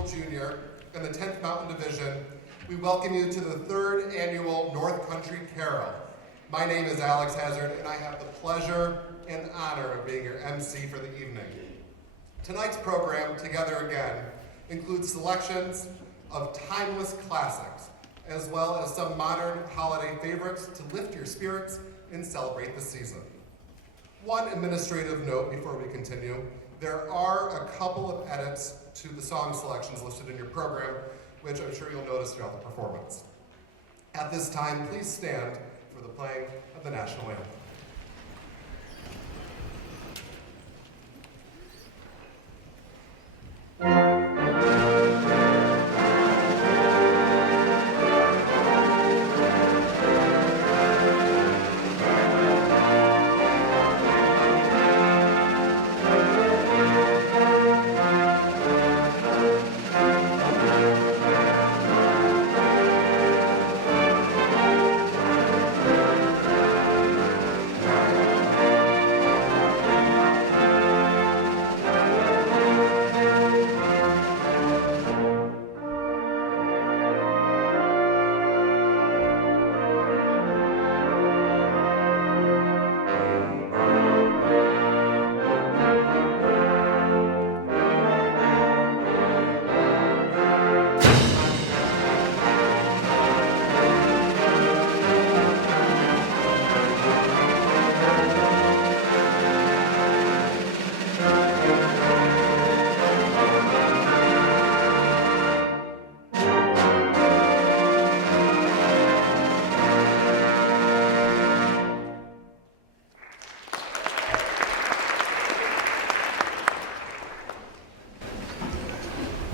Beagle Jr. and the 10th Mountain Division, we welcome you to the 3rd Annual North Country Carol. My name is Alex Hazard, and I have the pleasure and honor of being your MC for the evening. Tonight's program, Together Again, includes selections of timeless classics, as well as some modern holiday favorites to lift your spirits and celebrate the season. One administrative note before we continue: there are a couple of edits to the song selections listed in your program, which I'm sure you'll notice throughout the performance. At this time, please stand for the playing of the national anthem.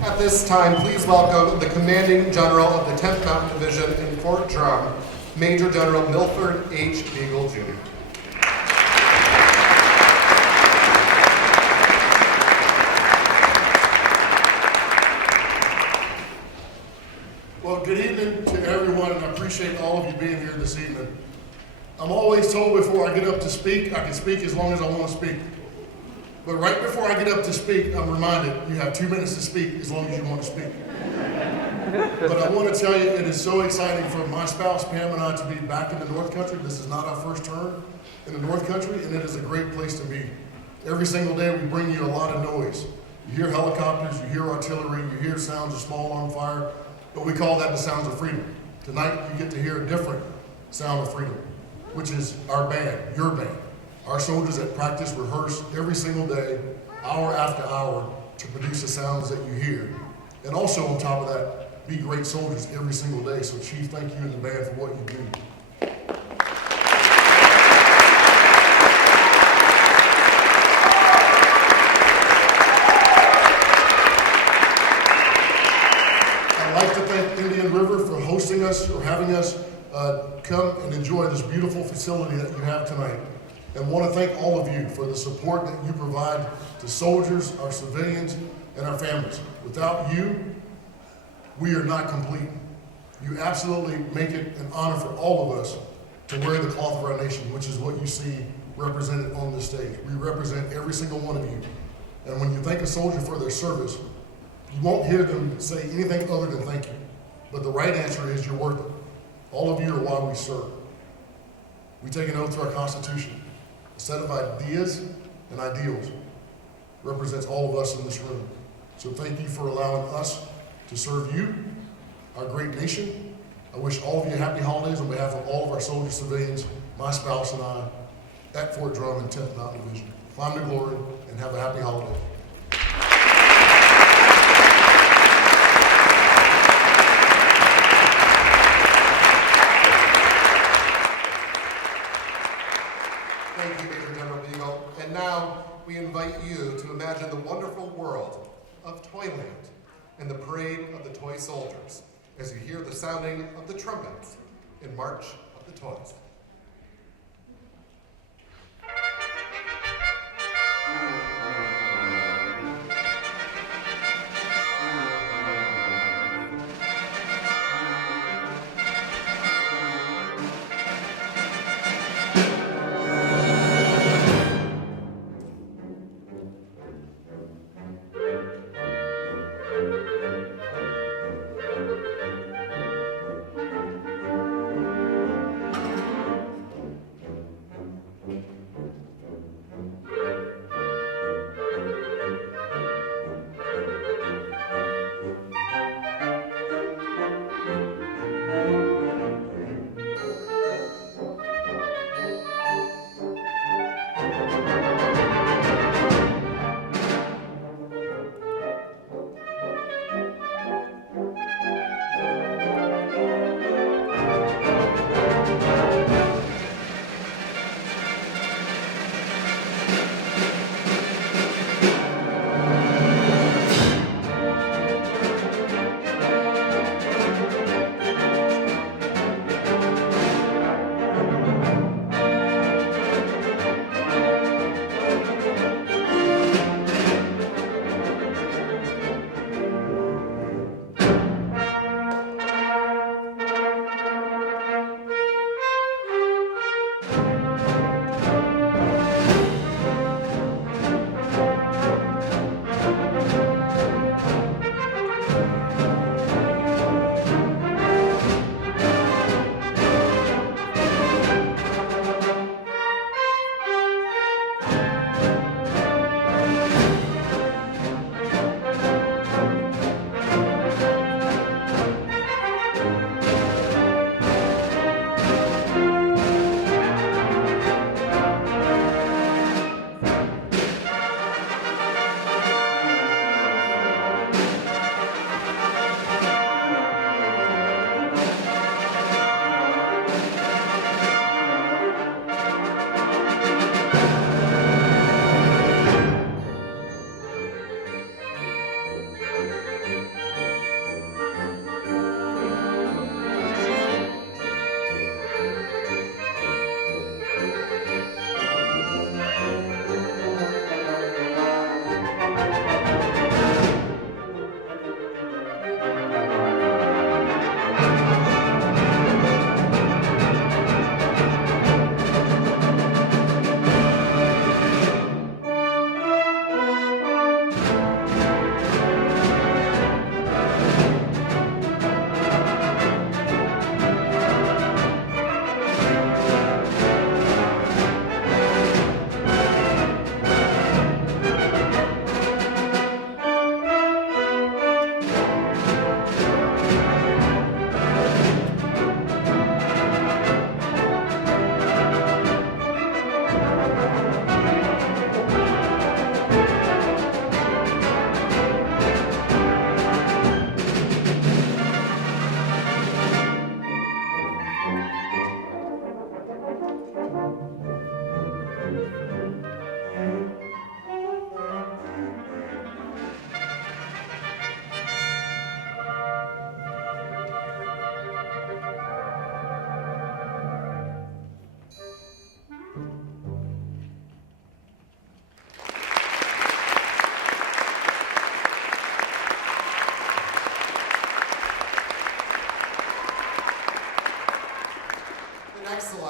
At this time, please welcome the Commanding General of the 10th Mountain Division in Fort Drum, Major General Milford H. Beagle, Jr. Well, good evening to everyone, and I appreciate all of you being here this evening. I'm always told before I get up to speak, I can speak as long as I want to speak. But right before I get up to speak, I'm reminded you have 2 minutes to speak as long as you want to speak. But I want to tell you, it is so exciting for my spouse, Pam, and I to be back in the North Country. This is not our first term in the North Country, and it is a great place to be. Every single day we bring you a lot of noise. You hear helicopters, you hear artillery, you hear sounds of small arm fire, but we call that the sounds of freedom. Tonight you get to hear a different sound of freedom, which is our band, your band. Our soldiers that practice, rehearse every single day, hour after hour, to produce the sounds that you hear. And also on top of that, be great soldiers every single day. So Chief, thank you and the band for what you do. I'd like to thank Indian River for hosting us or having us come and enjoy this beautiful facility that you have tonight. And want to thank all of you for the support that you provide to soldiers, our civilians, and our families. Without you, we are not complete. You absolutely make it an honor for all of us to wear the cloth of our nation, which is what you see represented on this stage. We represent every single one of you. And when you thank a soldier for their service, you won't hear them say anything other than thank you. But the right answer is you're worth it. All of you are why we serve. We take an oath to our Constitution. A set of ideas and ideals represents all of us in this room. So thank you for allowing us to serve you, our great nation. I wish all of you happy holidays on behalf of all of our soldiers, civilians, my spouse and I, at Fort Drum and 10th Mountain Division. Climb to glory and have a happy holiday. Thank you, Major General Beagle. And now we invite you to imagine the wonderful world of Toyland and the parade of the toy soldiers as you hear the sounding of the trumpets in March of the Toys.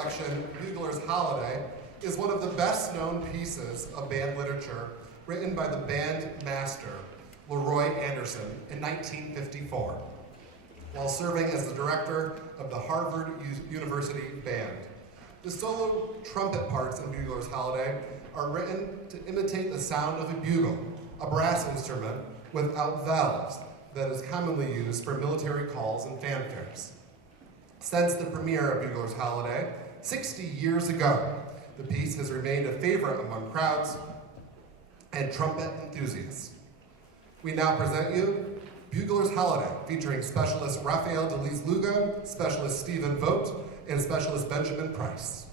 selection, Bugler's Holiday, is one of the best-known pieces of band literature written by the band master, Leroy Anderson, in 1954, while serving as the director of the Harvard University Band. The solo trumpet parts in Bugler's Holiday are written to imitate the sound of a bugle, a brass instrument without valves that is commonly used for military calls and fanfares. Since the premiere of Bugler's Holiday, 60 years ago, the piece has remained a favorite among crowds and trumpet enthusiasts. We now present you Bugler's Holiday, featuring specialist Raphael Delise Lugo, specialist Stephen Vogt, and specialist Benjamin Price.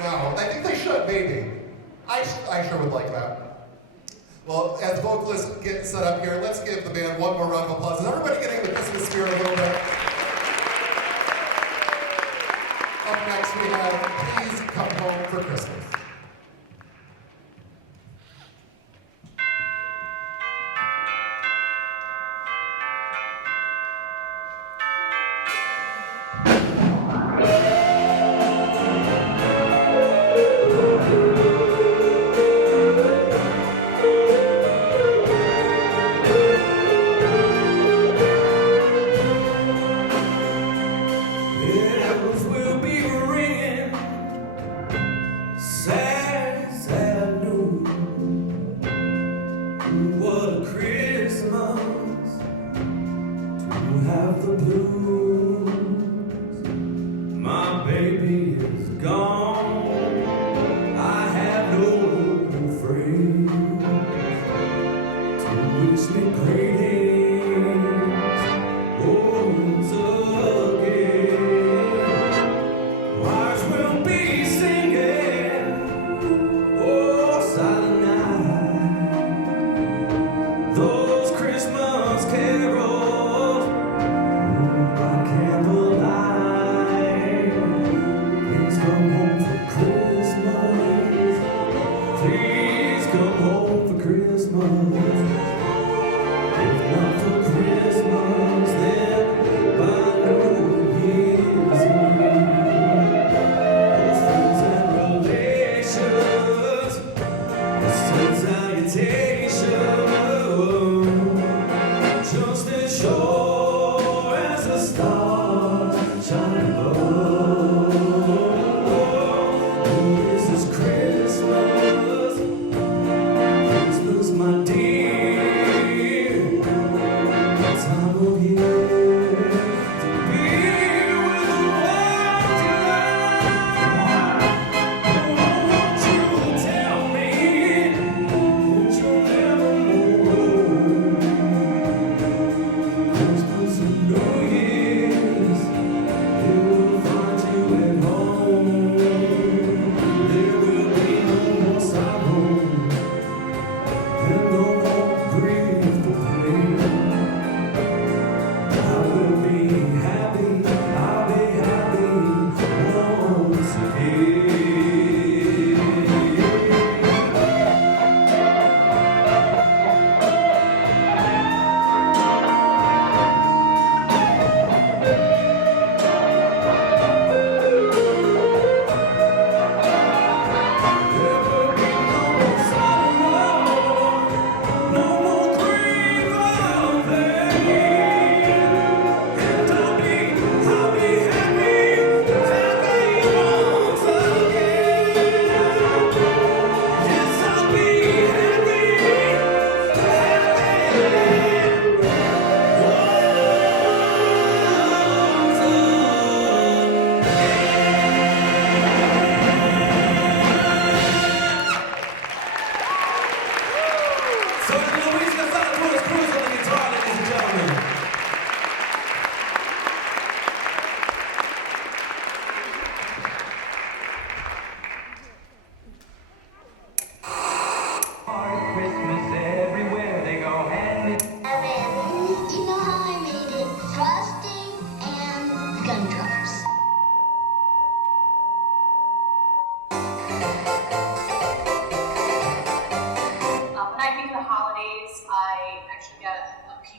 No, I think they should, maybe. I sure would like that. Well, as vocalists get set up here, let's give the band one more round of applause. Is everybody getting the Christmas spirit a little bit? Up next we have Please Come Home for Christmas. Bells will be ringing,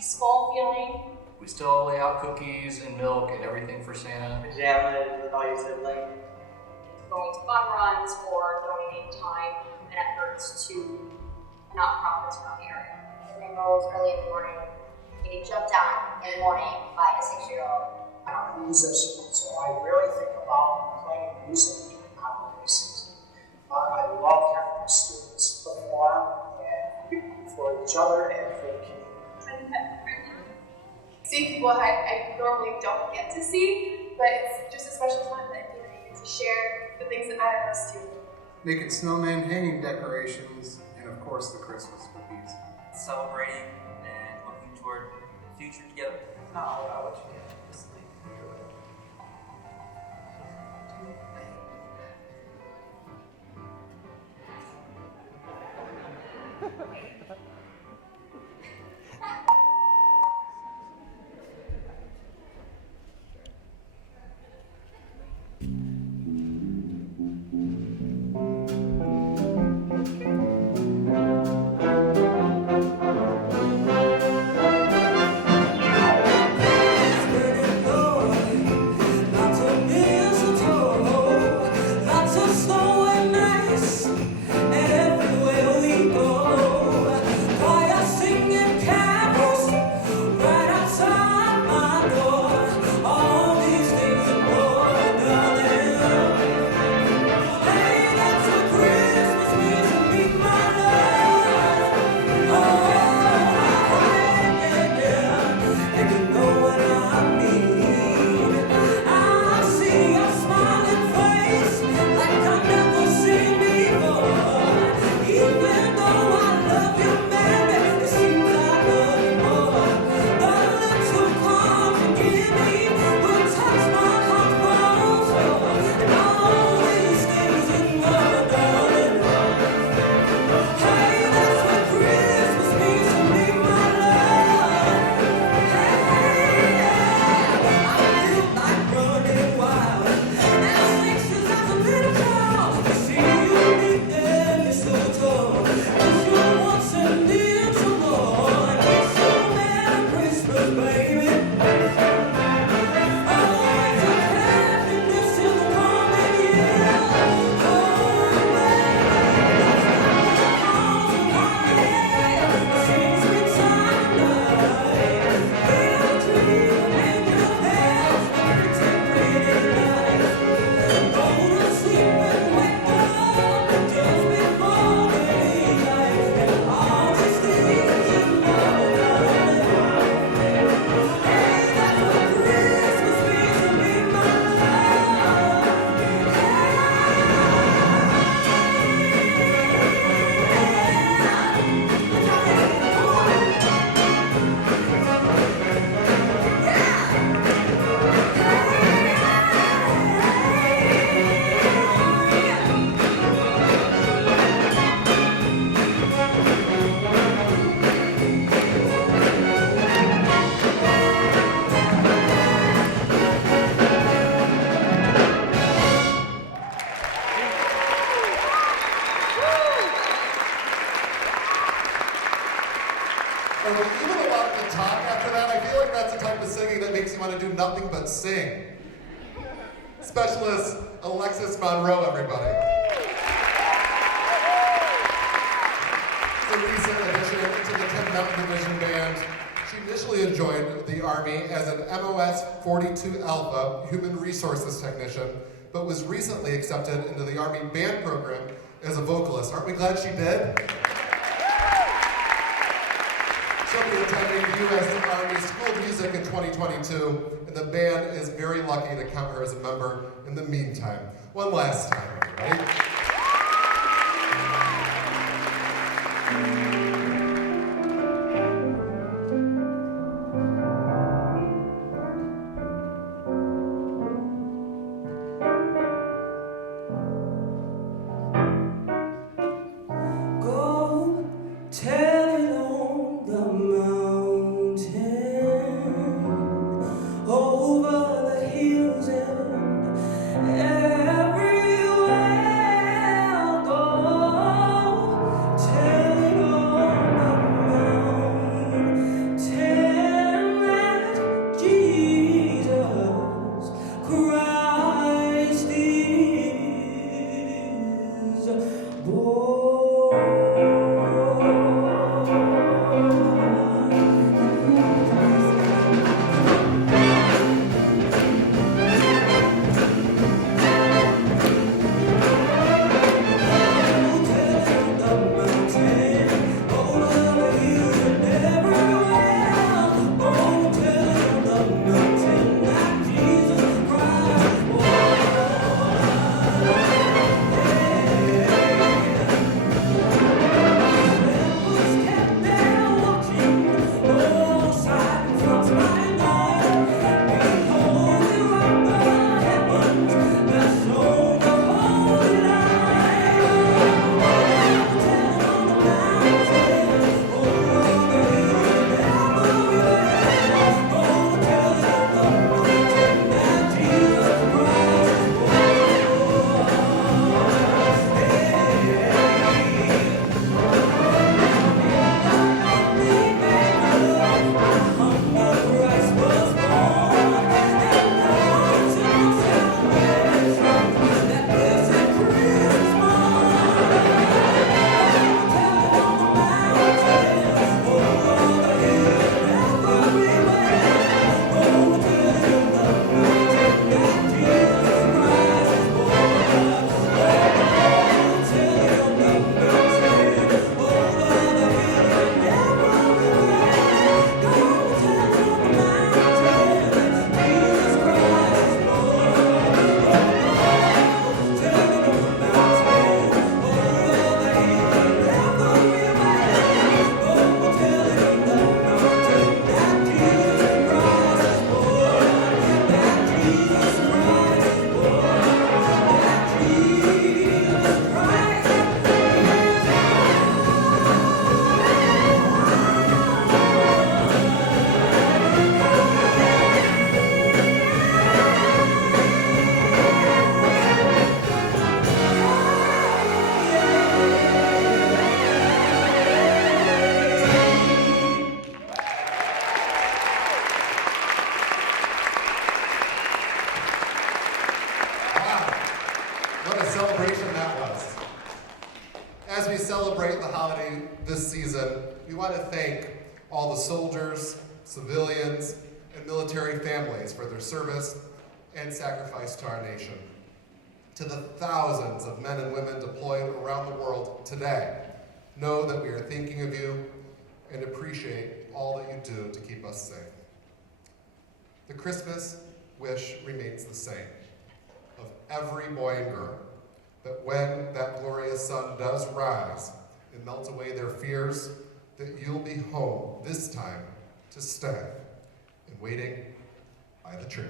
peaceful feeling. We still lay out cookies and milk and everything for Santa. Pajamas with all your siblings. Going to fun runs or donating time and efforts to nonprofits around the area. And then rolls early in the morning, getting jumped on in the morning by a 6-year-old. I'm a musician, so I really think about playing music during holiday season. I love having my students perform and for each other and for the community. Seeing people I normally don't get to see, but it's just a special time that you get to share the things that matter most to you. Making snowman hanging decorations, and of course the Christmas cookies. Celebrating and looking toward the future together. No, I'll let you get this thing. And even allowed to talk after that, I feel like that's the type of singing that makes you want to do nothing but sing. Specialist Alexis Monroe, everybody. It's a recent addition to the 10th Mountain Division Band. She initially joined the Army as an MOS 42 Alpha Human Resources Technician, but was recently accepted into the Army Band program as a vocalist. Aren't we glad she did? She'll be attending U.S. Army School of Music in 2022, and the band is very lucky to count her as a member in the meantime. One last time, everybody. Over the hills and everywhere. What a celebration that was. As we celebrate the holiday this season, we want to thank all the soldiers, civilians, and military families for their service and sacrifice to our nation. To the thousands of men and women deployed around the world today, know that we are thinking of you and appreciate all that you do to keep us safe. The Christmas wish remains the same, of every boy and girl, that when that glorious sun does rise and melt away their fears, that you'll be home this time to stay and waiting by the tree.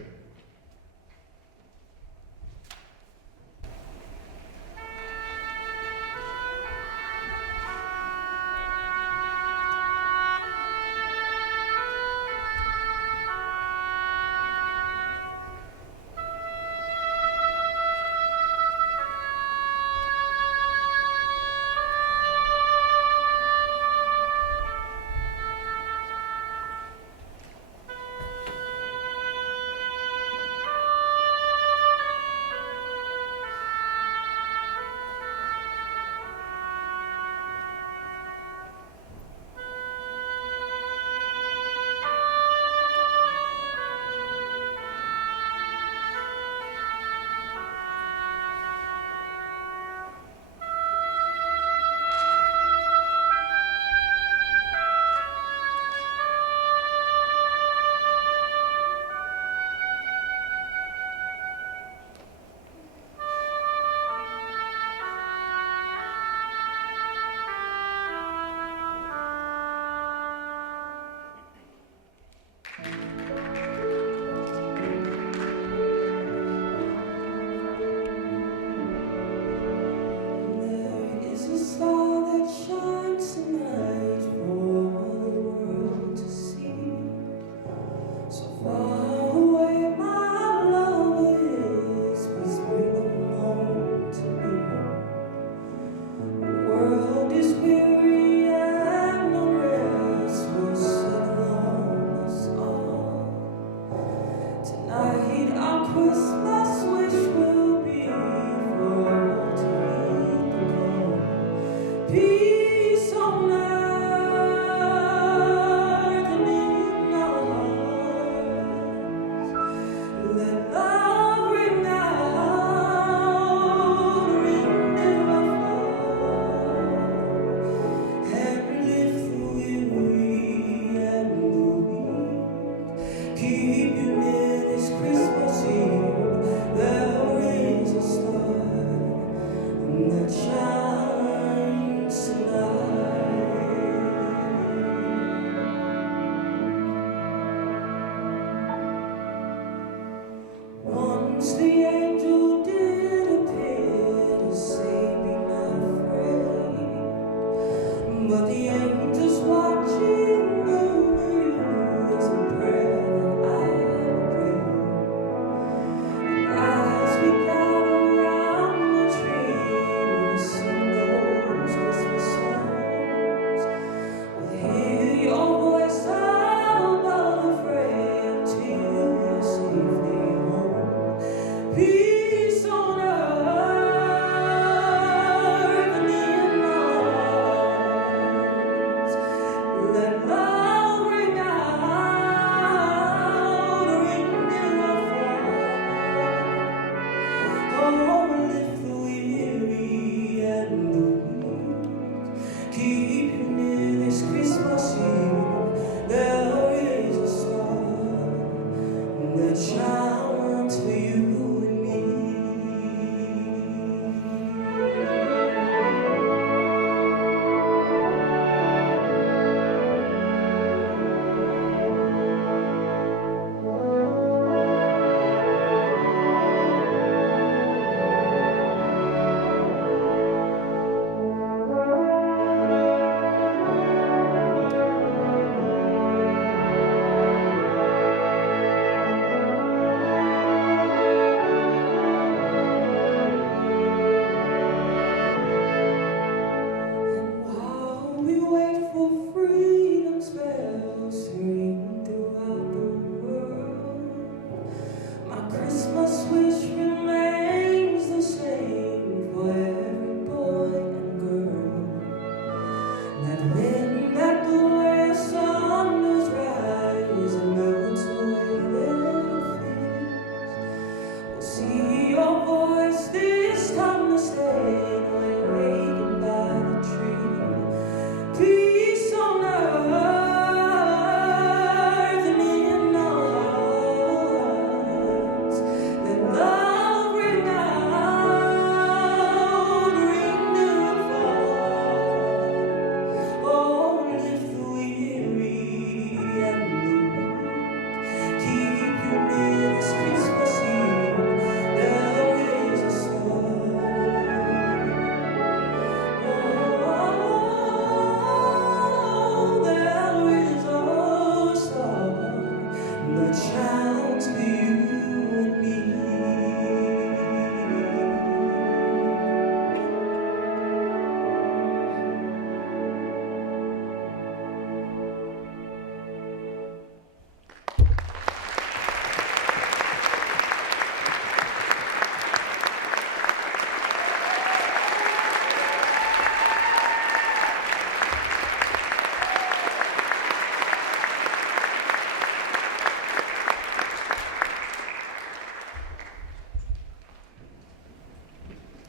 Peace on earth and in our hearts. Let love ring out, ring never far, and lift the weary and the weak. Keep you near this Christmas Eve. There is a star that shines tonight. Once the angel did appear to say, "Be not afraid," but the angels watching over you is a prayer that I pray. As we gather round the tree to sing those Christmas songs, we'll hear your voice above the fray until you're safely home. Peace on earth and in our hearts. Let love ring out, ring near far. Oh, lift the weary and the weak. Keep you near this Christmas Eve. There is a star that shines for you and me. While we wait for freedom's bells to ring throughout the world, my Christmas wish remains the same for every boy and girl. That when that glorious sun does rise and melts away their fears, we'll see your voice this time to stay when waiting by the tree. Peace on earth and in our hearts. Let love ring out, ring near and far. Oh, lift the weary and the weak. Keep you near this Christmas Eve. There is a star. Oh, there is a star that shines for you and me.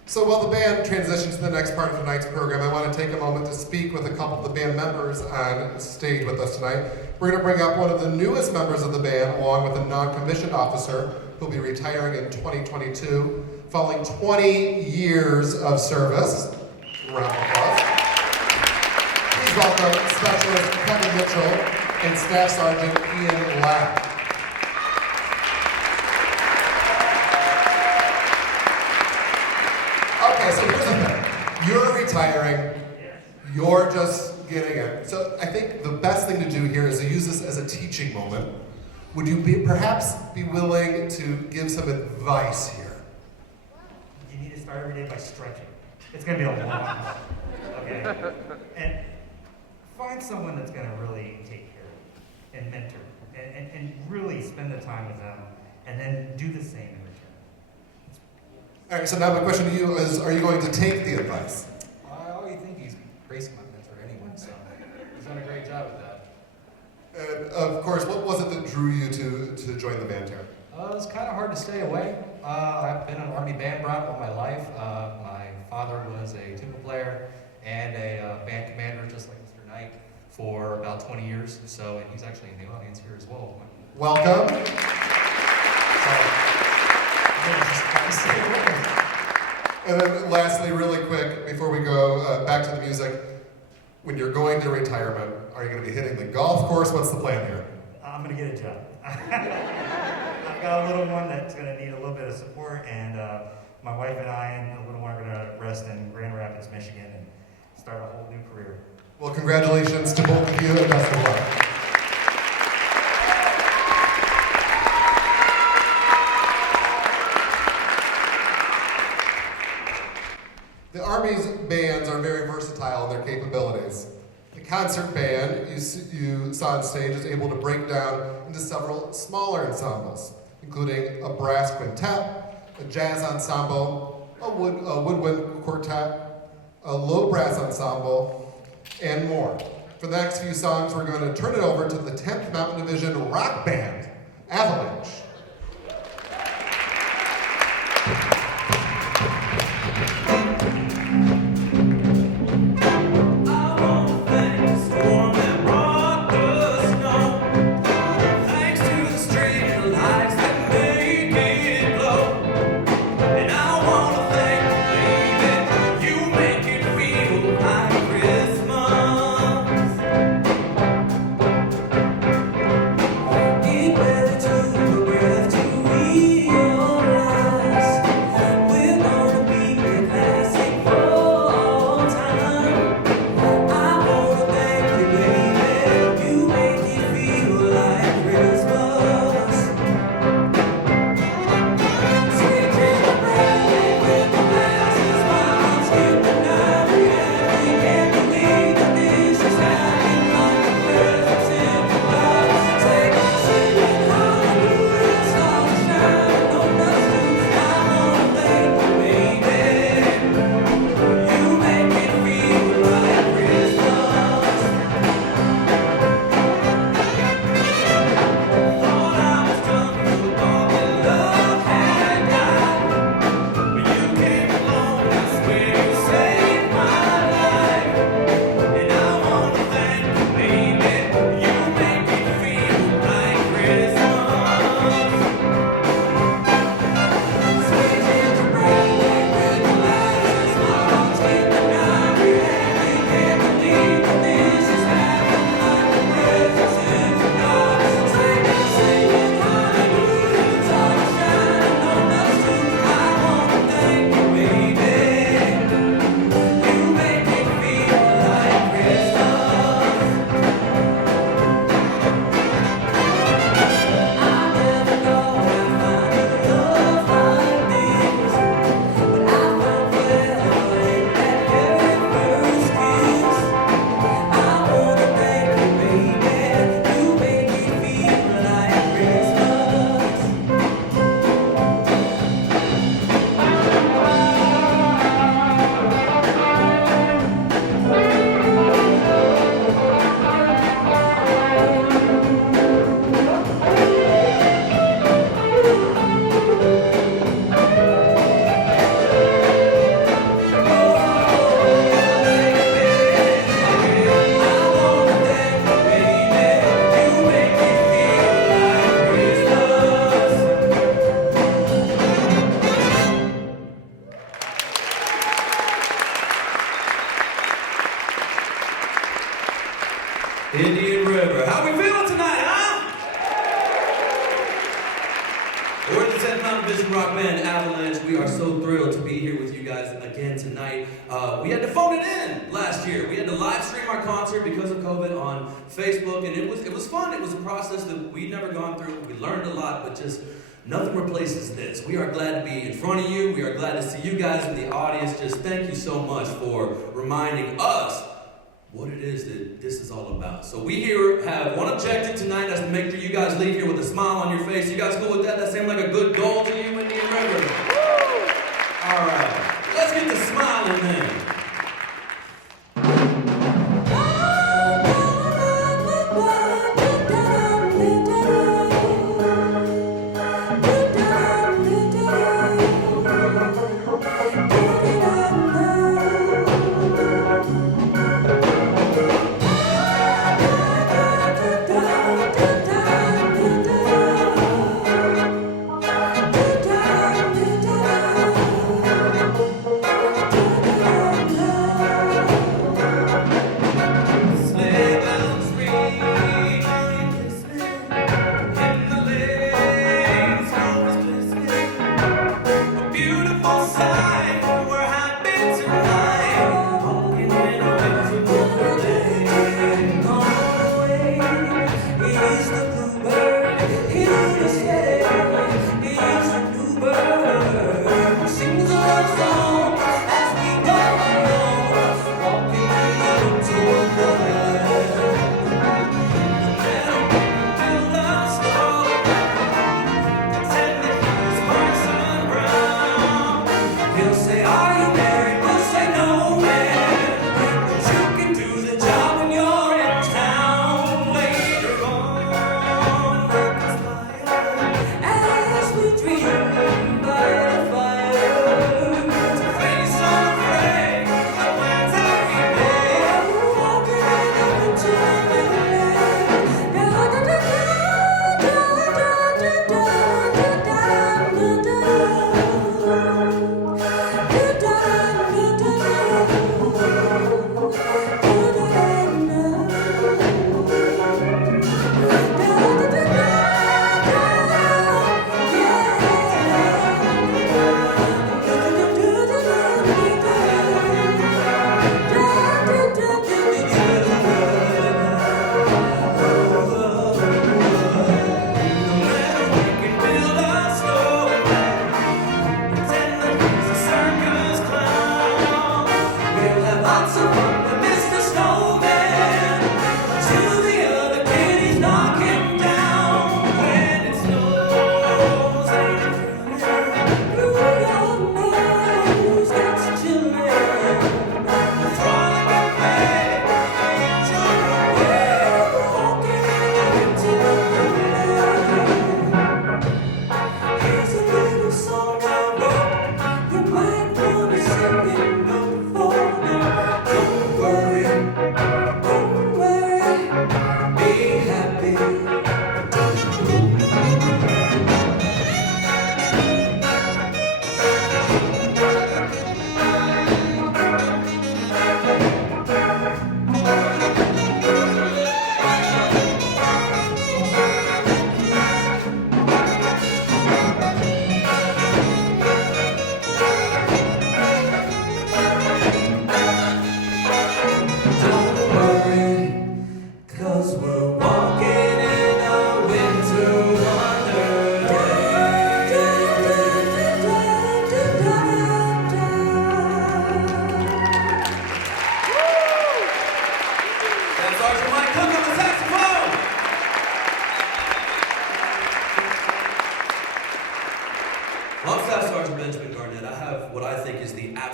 So while the band transitions to the next part of tonight's program, I want to take a moment to speak with a couple of the band members on stage with us tonight. We're going to bring up one of the newest members of the band, along with a non-commissioned officer who'll be retiring in 2022, following 20 years of service. Round of applause. Please welcome Specialist Kevin Mitchell and Staff Sergeant Ian Lapp. Okay, so here's the thing. You're retiring. You're just getting it. So I think the best thing to do here is to use this as a teaching moment. Would you perhaps be willing to give some advice here? You need to start every day by stretching. It's going to be a long one, okay? And find someone that's going to really take care of you and mentor and really spend the time with them, and then do the same in return. All right, so now my question to you is, are you going to take the advice? I already think he's Grace my mentor anyway, so he's done a great job with that. And of course, what was it that drew you to join the band here? It's kind of hard to stay away. I've been an Army band brat all my life. My father was a tuba player and a band commander, just like Mr. Knight, for about 20 years. So, and he's actually in the audience here as well. Welcome. And then lastly, really quick, before we go back to the music, when you're going to retirement, are you going to be hitting the golf course? What's the plan here? I'm gonna get a job. I've got a little one that's gonna need a little bit of support, and my wife and I and the little one are gonna rest in Grand Rapids, Michigan, and start a whole new career. Well, congratulations to both of you and best of luck. The Army's bands are very versatile in their capabilities. The concert band you saw on stage is able to break down into several smaller ensembles, including a brass quintet, a jazz ensemble, a woodwind quartet, a low brass ensemble, and more. For the next few songs, we're going to turn it over to the 10th Mountain Division rock band, Avalanche. Indian River. How we feeling tonight, huh? We're the 10th Mountain Division rock band, Avalanche. We are so thrilled to be here with you guys again tonight. We had to phone it in last year. We had to live stream our concert because of COVID on Facebook, and it was fun. It was a process that we'd never gone through. We learned a lot, but just nothing replaces this. We are glad to be in front of you. We are glad to see you guys in the audience. Just thank you so much for reminding us what it is that this is all about. So we here have one objective tonight, that's to make sure you guys leave here with a smile on your face. You guys cool with that? That seemed like a good goal to you, Indian River? Woo! All right, let's get the smiling then.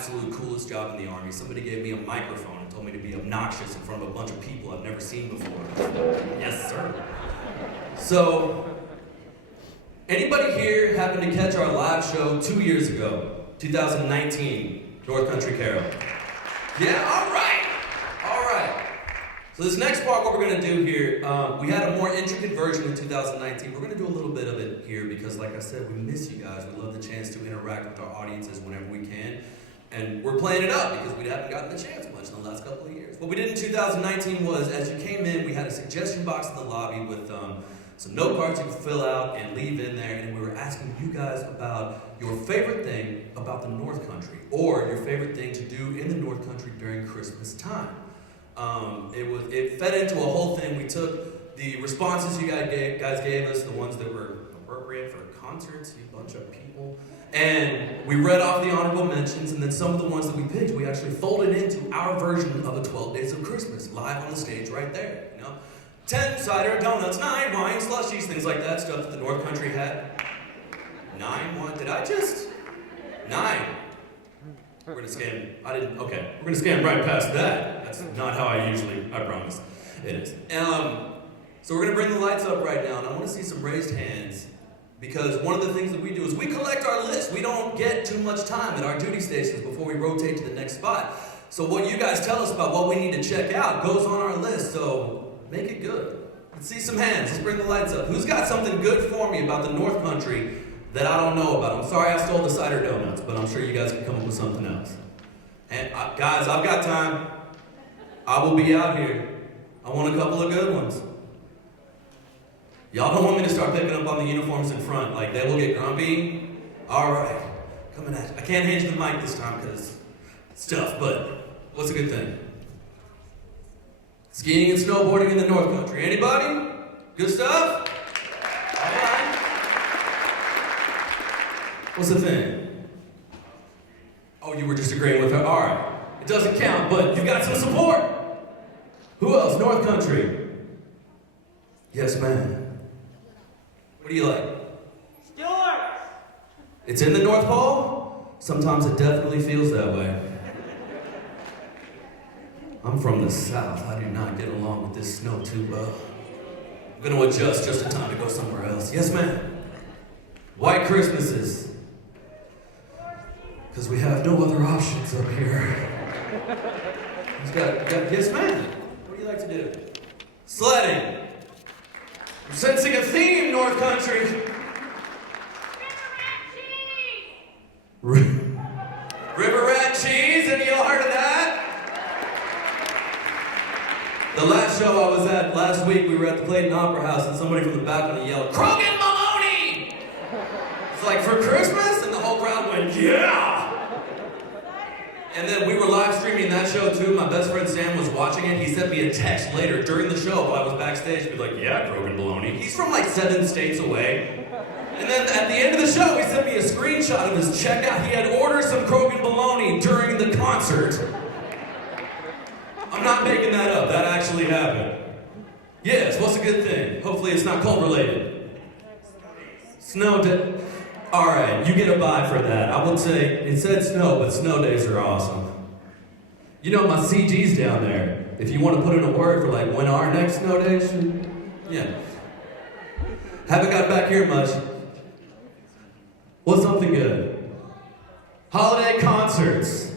absolute coolest job in the Army. Somebody gave me a microphone and told me to be obnoxious in front of a bunch of people I've never seen before. Yes, sir. So, anybody here happen to catch our live show 2 years ago, 2019, North Country Carol? Yeah, all right. So this next part, what we're gonna do here, we had a more intricate version in 2019. We're gonna do a little bit of it here because, like I said, we miss you guys. We love the chance to interact with our audiences whenever we can. And we're playing it up because we haven't gotten the chance much in the last couple of years. What we did in 2019 was, as you came in, we had a suggestion box in the lobby with some note cards you could fill out and leave in there, and we were asking you guys about your favorite thing about the North Country, or your favorite thing to do in the North Country during Christmas time. It fed into a whole thing. We took the responses you guys gave us, the ones that were appropriate for concerts, you bunch of people, and we read off the honorable mentions, and then some of the ones that we picked, we actually folded into our version of a 12 Days of Christmas, live on the stage right there, you know? 10 cider, donuts, 9 wine, slushies, things like that, stuff that the North Country had. 9 wine, did I just? 9. We're gonna scan, okay. We're gonna scan right past that. That's not how I promise. It is. So we're gonna bring the lights up right now, and I wanna see some raised hands, because one of the things that we do is we collect our list. We don't get too much time at our duty stations before we rotate to the next spot. So what you guys tell us about what we need to check out goes on our list, so make it good. Let's see some hands. Let's bring the lights up. Who's got something good for me about the North Country that I don't know about? I'm sorry I stole the cider donuts, but I'm sure you guys can come up with something else. And guys, I've got time. I will be out here. I want a couple of good ones. Y'all don't want me to start picking up on the uniforms in front, like they will get grumpy. All right, coming at you. I can't hand you the mic this time because it's tough, but what's a good thing? Skiing and snowboarding in the North Country. Anybody? Good stuff? All right. What's the thing? Oh, you were just agreeing with her. All right. It doesn't count, but you got some support. Who else? North Country. Yes, ma'am. What do you like? Stewart's. It's in the North Pole? Sometimes it definitely feels that way. I'm from the South. I do not get along with this snow too well. I'm gonna adjust just in time to go somewhere else. Yes, ma'am. White Christmases. Because we have no other options up here. Yes, ma'am. What do you like to do? Sledding. I'm sensing a theme, North Country. River Rat Cheese. Any of y'all heard of that? The last show I was at last week, we were at the Clayton Opera House, and somebody from the balcony yelled, "Krogan Maloney!" It's like, for Christmas? And the whole crowd went, yeah! And then we were live streaming that show too. My best friend Sam was watching it. He sent me a text later during the show while I was backstage. He was like, yeah, Krogan Baloney. He's from like 7 states away. And then at the end of the show, he sent me a screenshot of his checkout. He had ordered some Krogan Baloney during the concert. I'm not making that up. That actually happened. Yes, what's a good thing? Hopefully it's not cold related. Snow day. All right, you get a bye for that. I would say it said snow, but snow days are awesome. You know my CG's down there. If you want to put in a word for like when our next snow day should, yeah. Haven't got back here much. What's something good? Holiday concerts.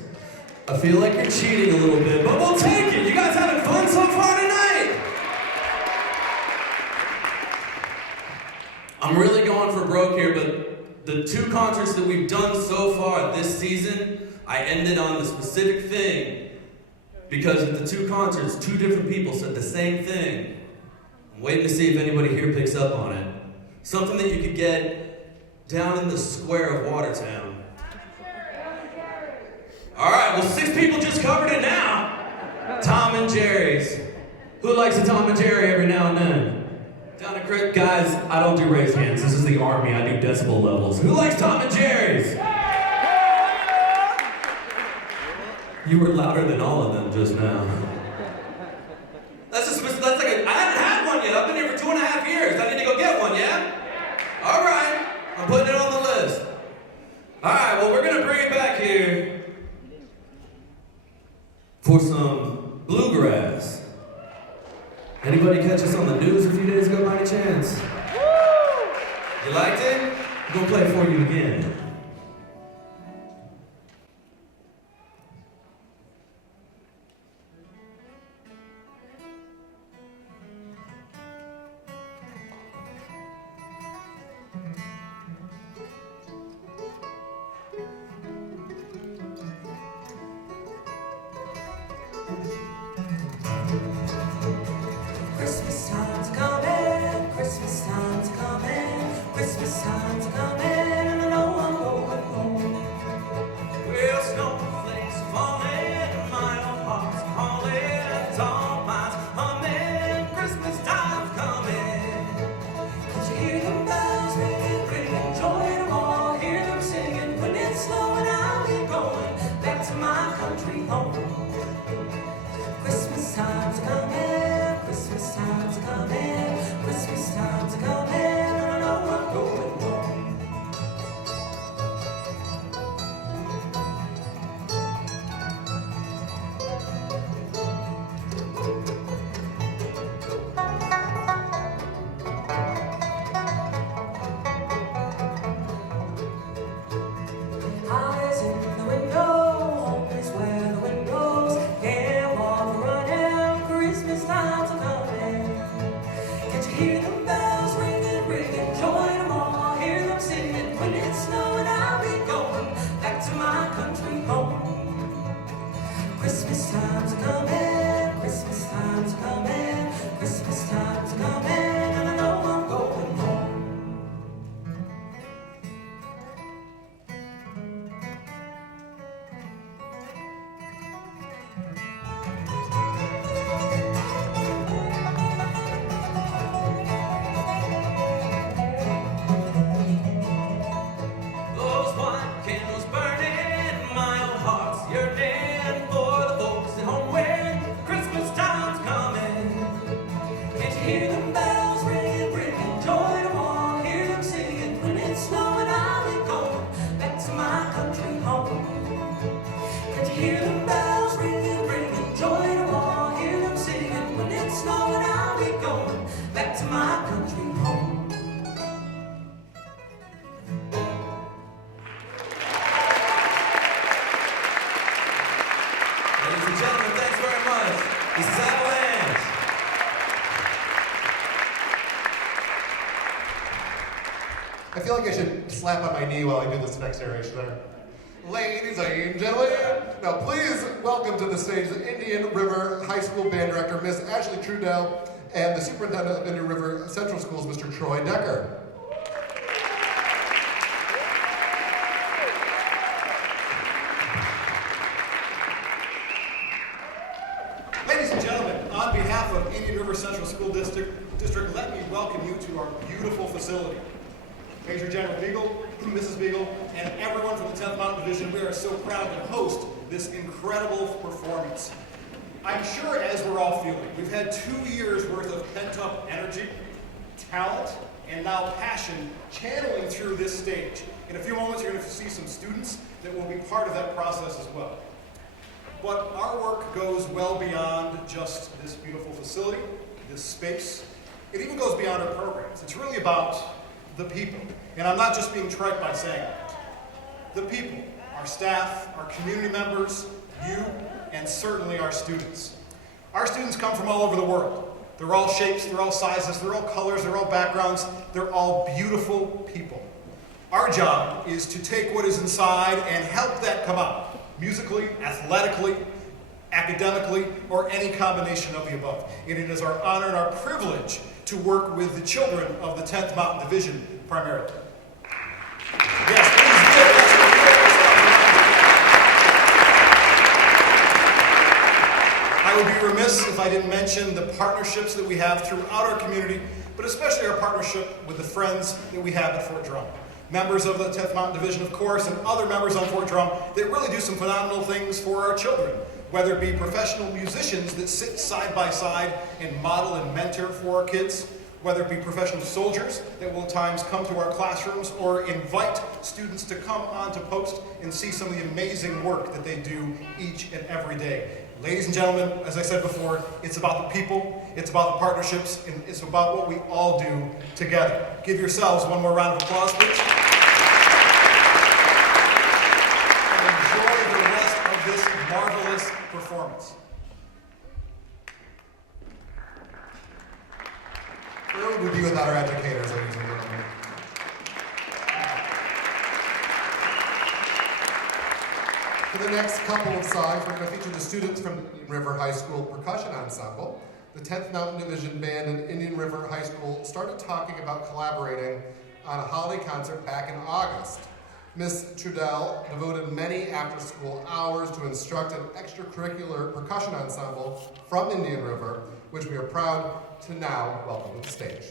I feel like you're cheating a little bit, but we'll take it. You guys having fun so far tonight? I'm really going for broke here, but the 2 concerts that we've done so far this season, I ended on the specific thing because at the 2 concerts, 2 different people said the same thing. I'm waiting to see if anybody here picks up on it. Something that you could get down in the square of Watertown. All right, well 6 people just covered it now. Tom and Jerry's. Who likes a Tom and Jerry every now and then? Down at Crit, guys, I don't do raised hands. This is the Army. I do decibel levels. Who likes Tom and Jerry's? You were louder than all of them just now. That's like I haven't had one yet. I've been here for 2.5 years. I need to go get one, yeah? All right, I'm putting it on the list. All right, well, we're gonna bring it back here for some bluegrass. Anybody catch us on the news a few days ago by any chance? You liked it? I'm gonna play it for you again. Christmas time's coming, Christmas time's coming, Christmas time's coming, and I know I'm going home. Well, snowflakes falling, my own heart's calling, tall pines humming, Christmas time's coming. Can't you hear them bells ringing, bringing joy to all? Hear them singing, when it's snowing, I'll be going back to my country home. Christmas time's coming, Christmas time's coming, Christmas time's coming, and I know I'm going home. Eyes in the window, home is where the wind blows. Can't walk or run out, Christmas time's coming. Can't you hear them bells ringing, bringing joy to all? Hear them singing, when it's snowing, I'll be going back to my country home. Christmas time's coming, Christmas time's coming, Christmas time's coming, and I know I'm going home. Those white candles burning, my own heart's yearning for the folks at home when Christmas time's coming. Can't you hear them bells ringing, bringing joy to all? Hear them singing, when it's snowing, I'll be going back to my country home. Can't you hear them bells ringing, bringing joy to all? Hear them singing, when it's snowing, I'll be going back to my country home. Ladies and gentlemen, thanks very much. This is Avalanche. I feel like I should slap on my knee while I do this next narration there. Ladies and gentlemen, now please welcome to the stage the Indian River High School Band Director, Miss Ashley Trudell, and the Superintendent of Indian River Central Schools, Mr. Troy Decker. Ladies and gentlemen, on behalf of Indian River Central School District, let me welcome you to our beautiful facility. Major General Beagle, Mrs. Beagle, and everyone from the 10th Mountain Division, we are so proud to host this incredible performance. I'm sure as we're all feeling, we've had 2 years worth of pent-up energy, talent, and now passion channeling through this stage. In a few moments, you're going to see some students that will be part of that process as well. But our work goes well beyond just this beautiful facility, this space. It even goes beyond our programs. It's really about the people. And I'm not just being trite by saying that. The people, our staff, our community members, you, and certainly our students. Our students come from all over the world. They're all shapes, they're all sizes, they're all colors, they're all backgrounds, they're all beautiful people. Our job is to take what is inside and help that come out, musically, athletically, academically, or any combination of the above. And it is our honor and our privilege to work with the children of the 10th Mountain Division primarily. Yes, please give us a I would be remiss if I didn't mention the partnerships that we have throughout our community, but especially our partnership with the friends that we have at Fort Drum. Members of the 10th Mountain Division, of course, and other members on Fort Drum that really do some phenomenal things for our children, whether it be professional musicians that sit side by side and model and mentor for our kids, whether it be professional soldiers that will at times come to our classrooms or invite students to come onto post and see some of the amazing work that they do each and every day. Ladies and gentlemen, as I said before, it's about the people, it's about the partnerships, and it's about what we all do together. Give yourselves one more round of applause, please. And enjoy the rest of this marvelous performance. Where would we be without our educators, ladies and gentlemen? For the next couple of songs, we're going to feature the students from Indian River High School Percussion Ensemble. The 10th Mountain Division Band in Indian River High School started talking about collaborating on a holiday concert back in August. Miss Trudell devoted many after-school hours to instruct an extracurricular percussion ensemble from Indian River, which we are proud to now welcome to the stage.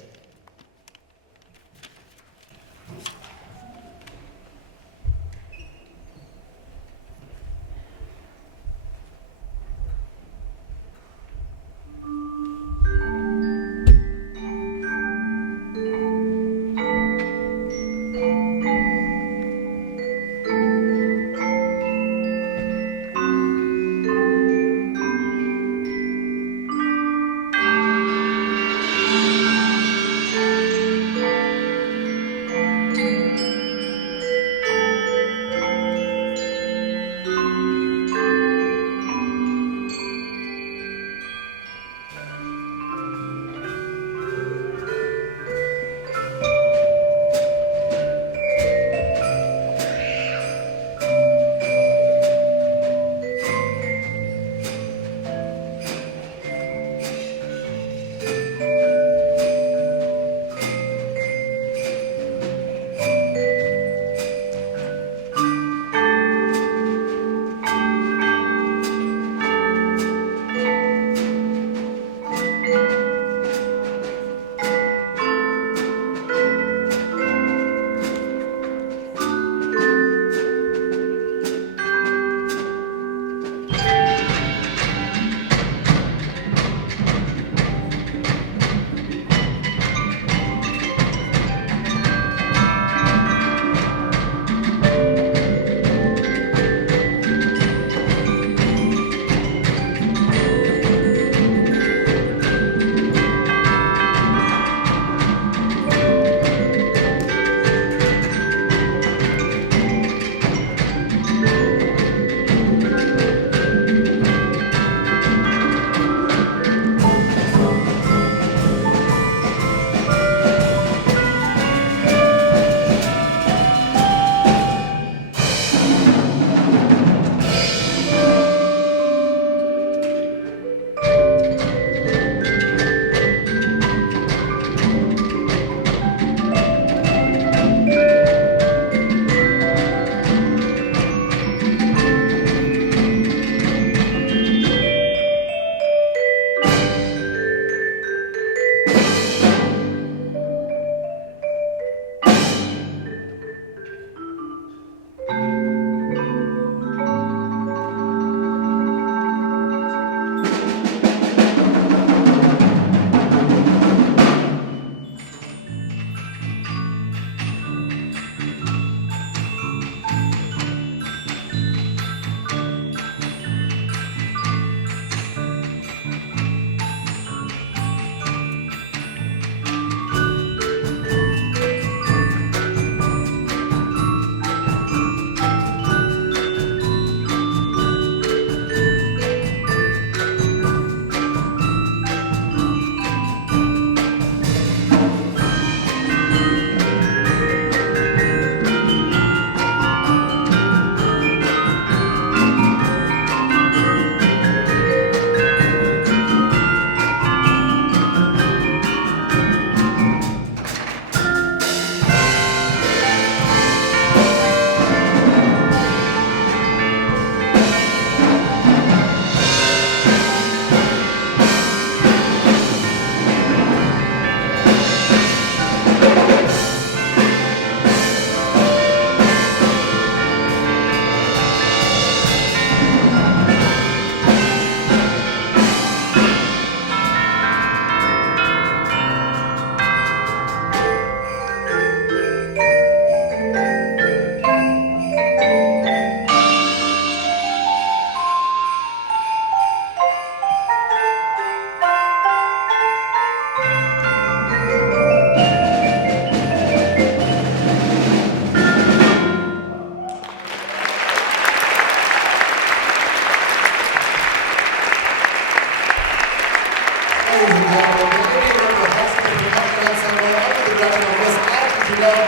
Ladies and gentlemen, the Indian River High School Percussion Ensemble under the direction of Miss Ashley Trudeau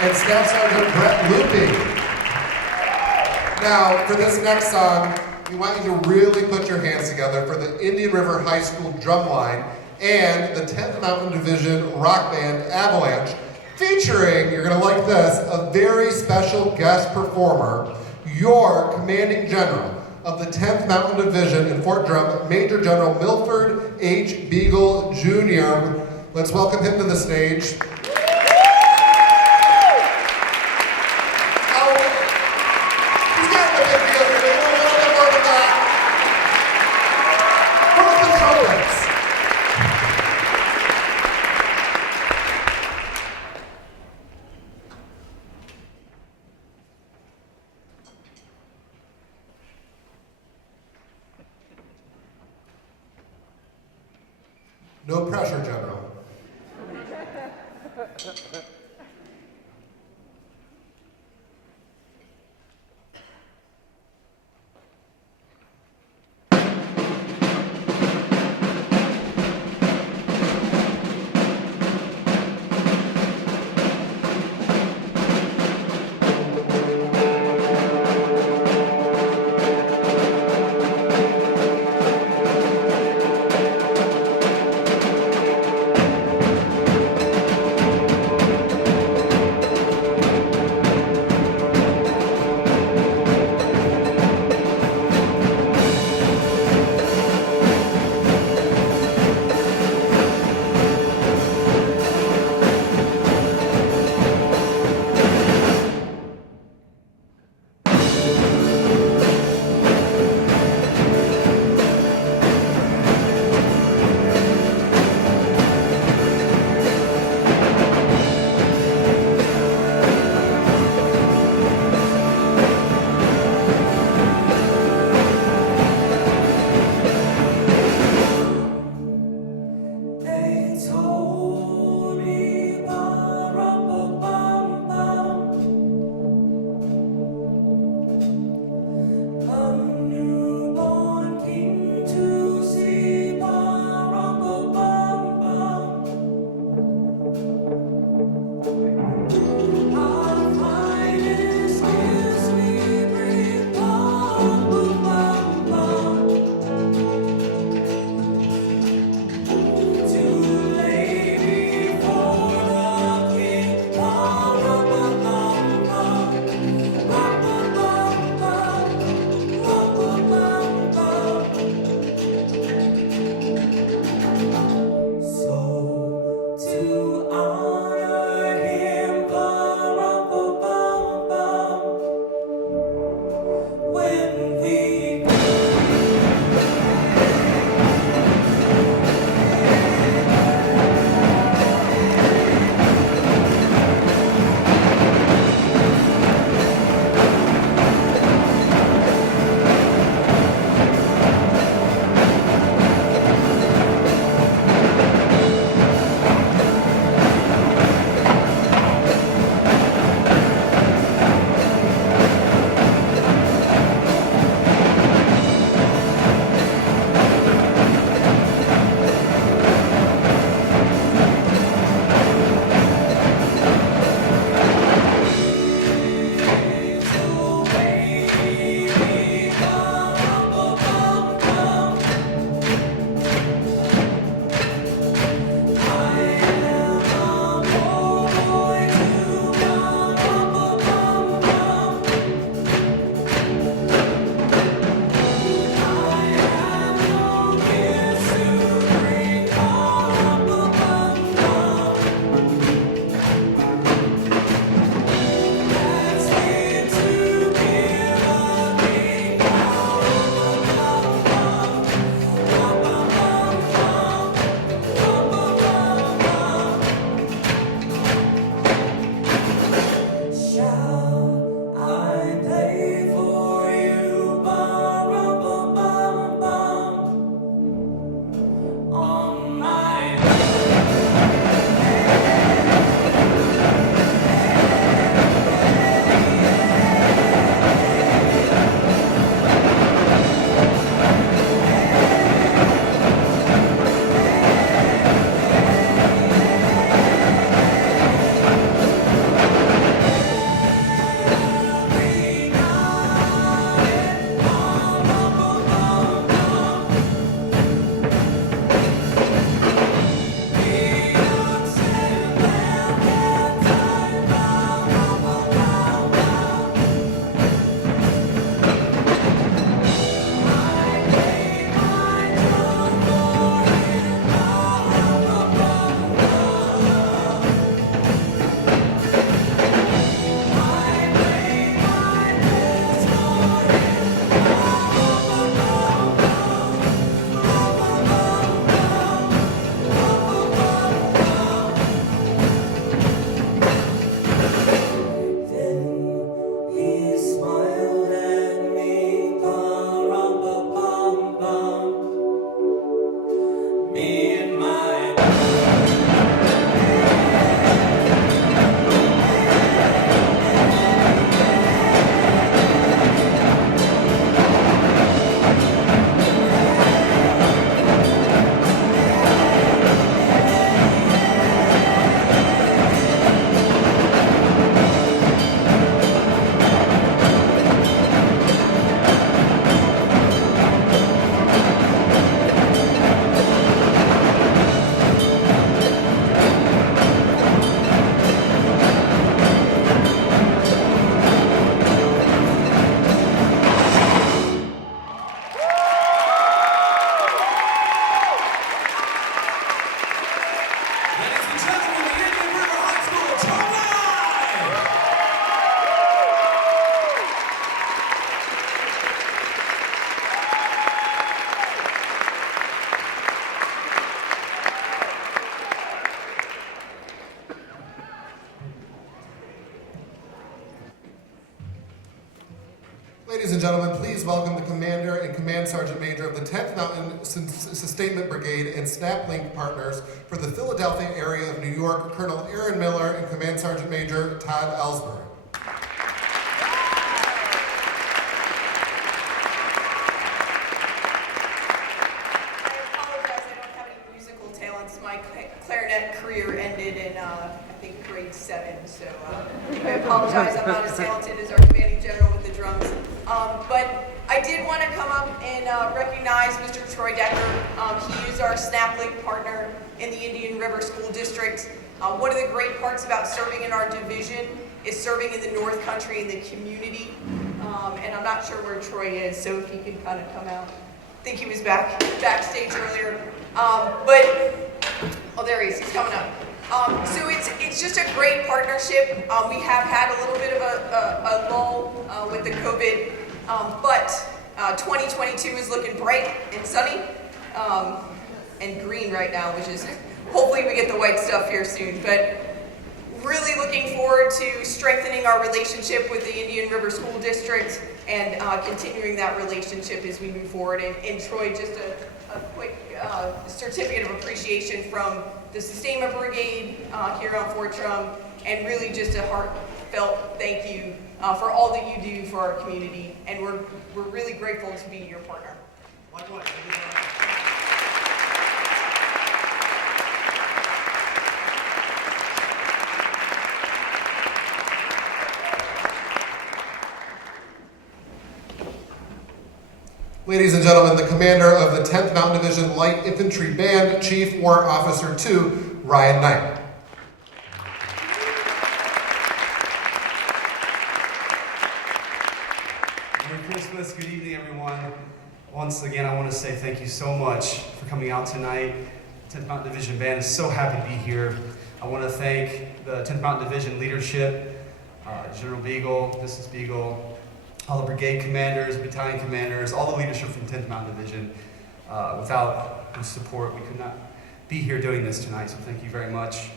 and Staff Sergeant Brett Loopy. Now, for this next song, we want you to really put your hands together for the Indian River High School Drumline and the 10th Mountain Division rock band Avalanche, featuring, you're gonna like this, a very special guest performer, your commanding general of the 10th Mountain Division in Fort Drum, Major General Milford H. Beagle, Jr. Let's welcome him to the stage. No pressure, General. Ladies and gentlemen, please welcome the Commander and Command Sergeant Major of the 10th Mountain Sustainment Brigade and SnapLink partners for the Philadelphia area of New York, Colonel Aaron Miller and Command Sergeant Major Todd Ellsberg. My clarinet career ended in, I think, grade 7, so I apologize. I'm not as talented as our commanding general with the drums. But I did want to come up and recognize Mr. Troy Decker. He is our SnapLink partner in the Indian River School District. One of the great parts about serving in our division is serving in the North Country in the community. And I'm not sure where Troy is, so if he can kind of come out. I think he was backstage earlier. Oh, there he is. He's coming up. So it's just a great partnership. We have had a little bit of a lull with the COVID, but 2022 is looking bright and sunny and green right now, which is hopefully we get the white stuff here soon. But really looking forward to strengthening our relationship with the Indian River School District and continuing that relationship as we move forward. And Troy, just a quick certificate of appreciation from the Sustainment Brigade here on Fort Drum, and really just a heartfelt thank you for all that you do for our community. And we're really grateful to be your partner. Likewise. Ladies and gentlemen, the commander of the 10th Mountain Division Light Infantry Band, Chief Warrant Officer 2, Ryan Knight. Merry Christmas, good evening everyone. Once again, I want to say thank you so much for coming out tonight. 10th Mountain Division Band is so happy to be here. I want to thank the 10th Mountain Division leadership, General Beagle, Mrs. Beagle, all the brigade commanders, battalion commanders, all the leadership from 10th Mountain Division. Without whose support, we could not be here doing this tonight, so thank you very much.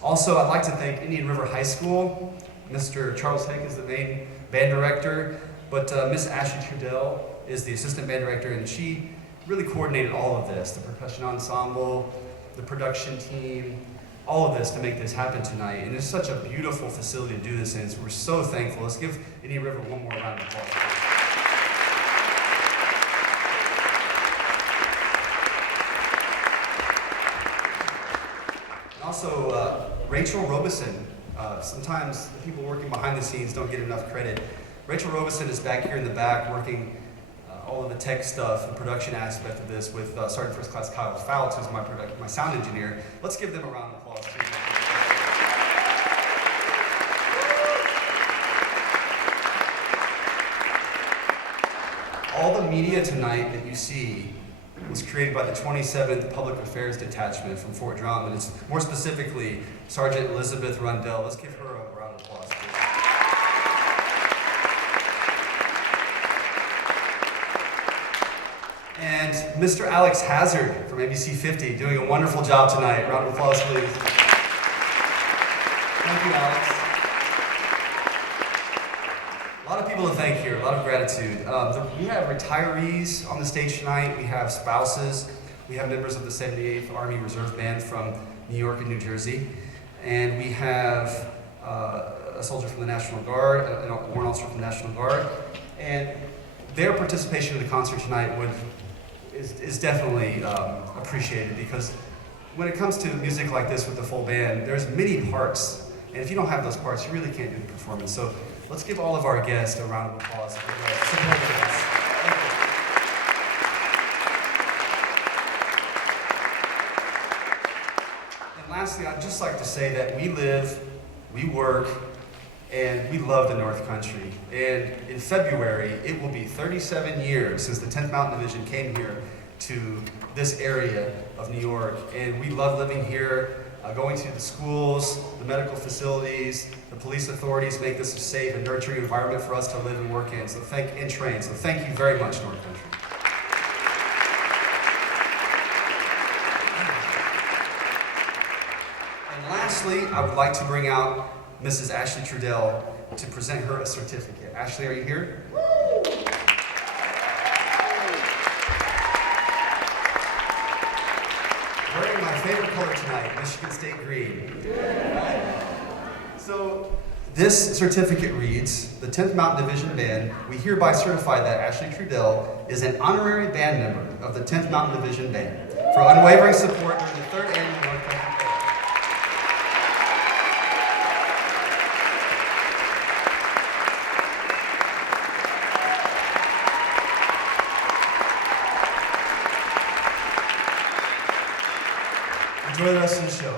Also, I'd like to thank Indian River High School. Mr. Charles Hick is the main band director, but Miss Ashley Trudell is the assistant band director, and she really coordinated all of this, the percussion ensemble, the production team, all of this to make this happen tonight. And it's such a beautiful facility to do this in, so we're so thankful. Let's give Indian River one more round of applause. And also, Rachel Robeson. Sometimes the people working behind the scenes don't get enough credit. Rachel Robeson is back here in the back working all of the tech stuff, the production aspect of this with Sergeant First Class Kyle Fouts, who's my sound engineer. Let's give them a round of applause too. All the media tonight that you see was created by the 27th Public Affairs Detachment from Fort Drum, and it's more specifically Sergeant Elizabeth Rundell. Let's give her a round of applause. And Mr. Alex Hazard from ABC 50 doing a wonderful job tonight. Round of applause, please. Thank you, Alex. A lot of people to thank here, a lot of gratitude. We have retirees on the stage tonight. We have spouses. We have members of the 78th Army Reserve Band from New York and New Jersey. And we have a soldier from the National Guard, a warrant officer from the National Guard. And their participation in the concert tonight is definitely appreciated, because when it comes to music like this with the full band, there's many parts, and if you don't have those parts, you really can't do the performance. So let's give all of our guests a round of applause for supporting us. And lastly, I'd just like to say that we live, we work, and we love the North Country. And in February, it will be 37 years since the 10th Mountain Division came here to this area of New York. And we love living here, going to the schools, the medical facilities, the police authorities make this a safe and nurturing environment for us to live and work in. And train. So thank you very much, North Country. And lastly, I would like to bring out Mrs. Ashley Trudell to present her a certificate. Ashley, are you here? favorite color tonight, Michigan State green. Right. So this certificate reads, the 10th Mountain Division Band, we hereby certify that Ashley Trudell is an honorary band member of the 10th Mountain Division Band for unwavering support during the 3rd Annual North Country Fair. Enjoy the rest of the show.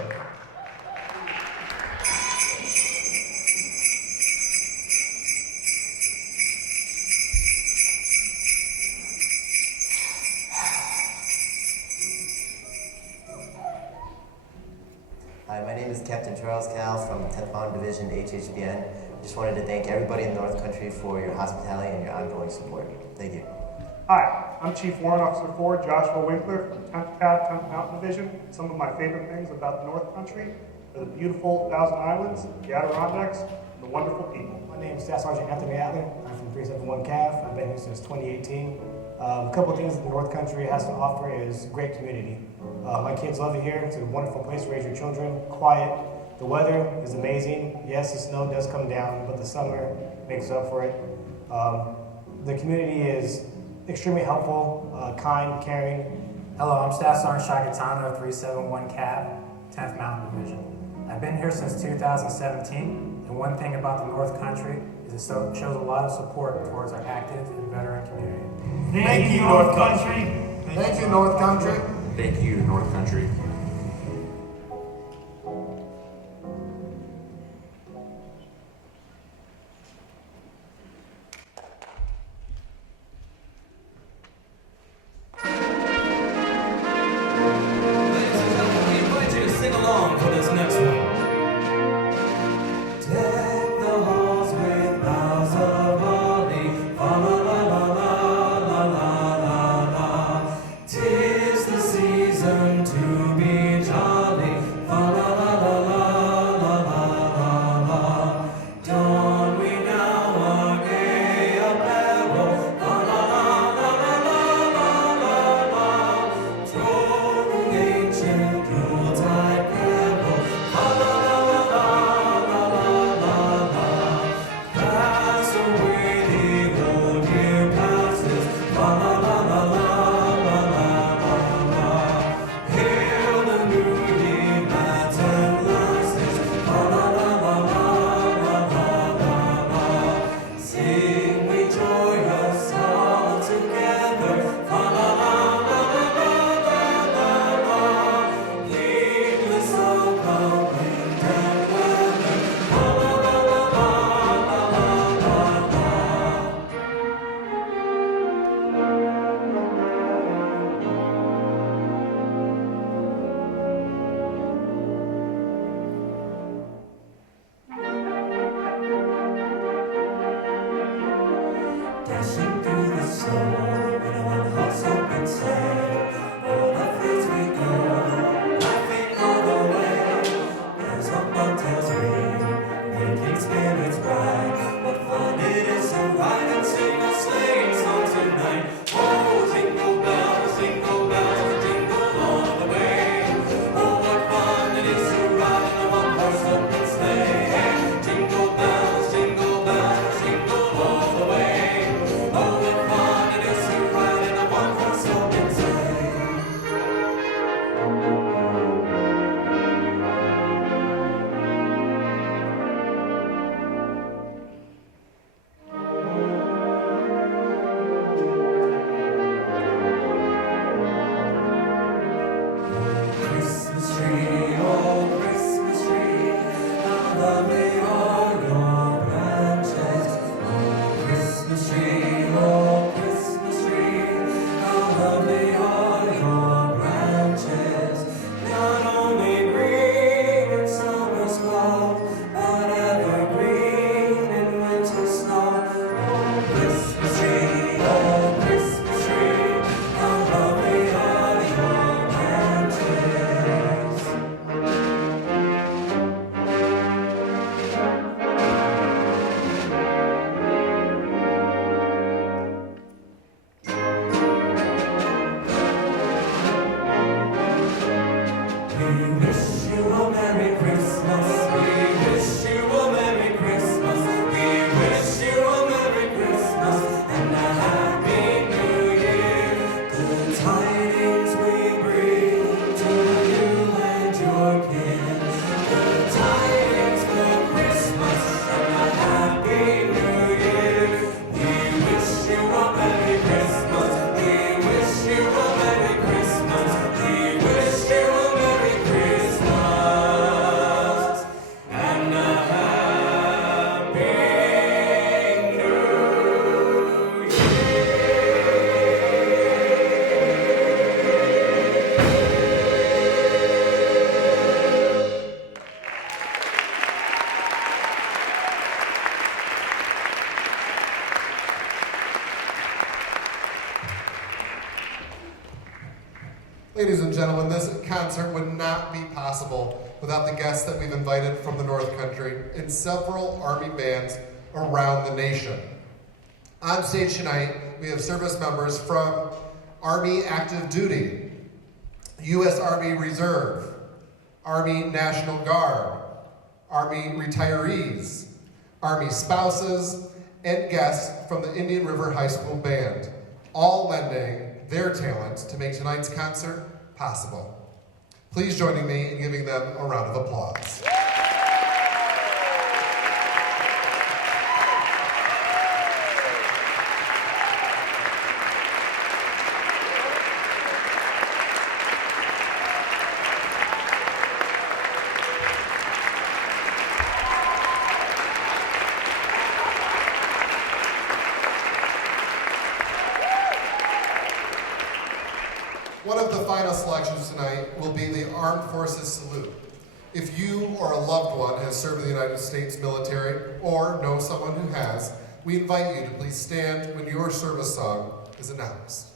Hi, my name is Captain Charles Cal from 10th Mountain Division HHBN. Just wanted to thank everybody in the North Country for your hospitality and your ongoing support. Thank you. Hi, I'm Chief Warrant Officer 4 Joshua Winkler from 10th Cab, 10th Mountain Division. Some of my favorite things about the North Country are the beautiful Thousand Islands, the Adirondacks, and the wonderful people. My name is Staff Sergeant Anthony Adler. I'm from 371 CAF. I've been here since 2018. A couple of things that the North Country has to offer is great community. My kids love it here. It's a wonderful place to raise your children. Quiet. The weather is amazing. Yes, the snow does come down, but the summer makes up for it. The community is extremely helpful, kind, caring. Hello, I'm Staff Sergeant Shagatano of 371 CAB, 10th Mountain Division. I've been here since 2017, and one thing about the North Country is it shows a lot of support towards our active and veteran community. Thank you, North Country. Thank you, North Country. Thank you, North Country. To be ladies and gentlemen, this concert would not be possible without the guests that we've invited from the North Country and several Army bands around the nation. On stage tonight, we have service members from Army Active Duty, U.S. Army Reserve, Army National Guard, Army retirees, Army spouses, and guests from the Indian River High School Band, all lending their talent to make tonight's concert possible. Please join me in giving them a round of applause. One of the final selections tonight will be the Armed Forces Salute. If you or a loved one has served in the United States military or know someone who has, we invite you to please stand when your service song is announced.